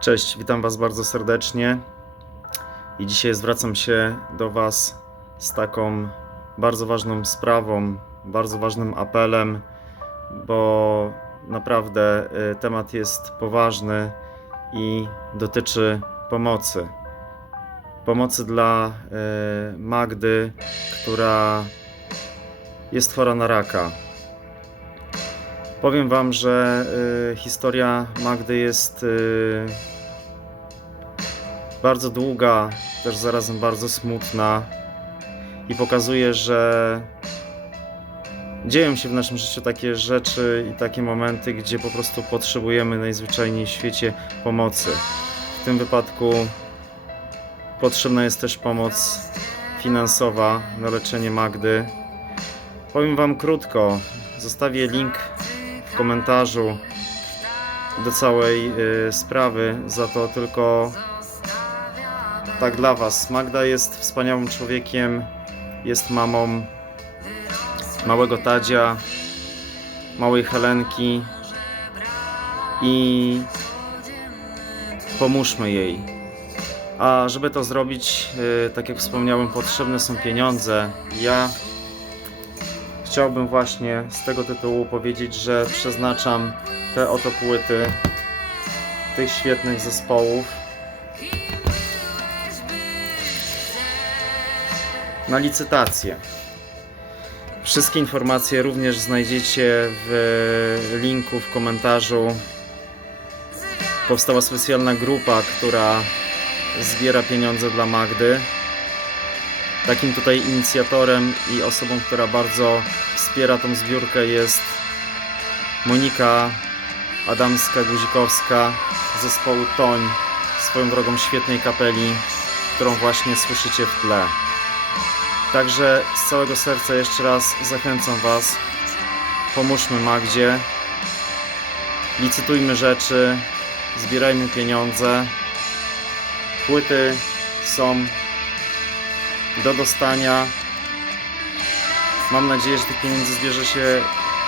Cześć, witam Was bardzo serdecznie. I dzisiaj zwracam się do Was z taką bardzo ważną sprawą, bardzo ważnym apelem, bo naprawdę y, temat jest poważny i dotyczy pomocy. Pomocy dla y, Magdy, która jest chora na raka. Powiem Wam, że y, historia Magdy jest y, bardzo długa, też zarazem bardzo smutna i pokazuje, że dzieją się w naszym życiu takie rzeczy i takie momenty, gdzie po prostu potrzebujemy najzwyczajniej w świecie pomocy. W tym wypadku potrzebna jest też pomoc finansowa na leczenie Magdy. Powiem Wam krótko, zostawię link komentarzu do całej y, sprawy. Za to tylko tak dla Was. Magda jest wspaniałym człowiekiem, jest mamą małego Tadzia, małej Helenki i pomóżmy jej. A żeby to zrobić, y, tak jak wspomniałem, potrzebne są pieniądze. Ja chciałbym właśnie z tego tytułu powiedzieć, że przeznaczam te oto płyty tych świetnych zespołów na licytację. Wszystkie informacje również znajdziecie w linku w komentarzu. Powstała specjalna grupa, która zbiera pieniądze dla Magdy. Takim tutaj inicjatorem i osobą, która bardzo wspiera tą zbiórkę jest Monika Adamska-Guzikowska zespołu Toń, swoją drogą świetnej kapeli, którą właśnie słyszycie w tle. Także z całego serca jeszcze raz zachęcam Was. Pomóżmy Magdzie. Licytujmy rzeczy, zbierajmy pieniądze. Płyty są do dostania. Mam nadzieję, że tych pieniędzy zbierze się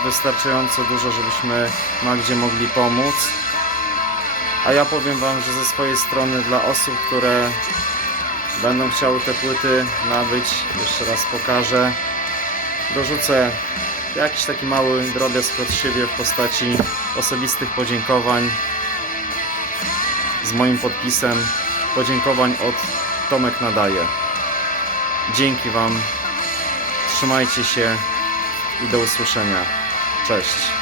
wystarczająco dużo, żebyśmy Magdzie mogli pomóc. A ja powiem Wam, że ze swojej strony dla osób, które będą chciały te płyty nabyć, jeszcze raz pokażę, dorzucę jakiś taki mały drobiazg od siebie w postaci osobistych podziękowań z moim podpisem. Podziękowań od Tomek Nadaje. Dzięki Wam. Trzymajcie się i do usłyszenia. Cześć.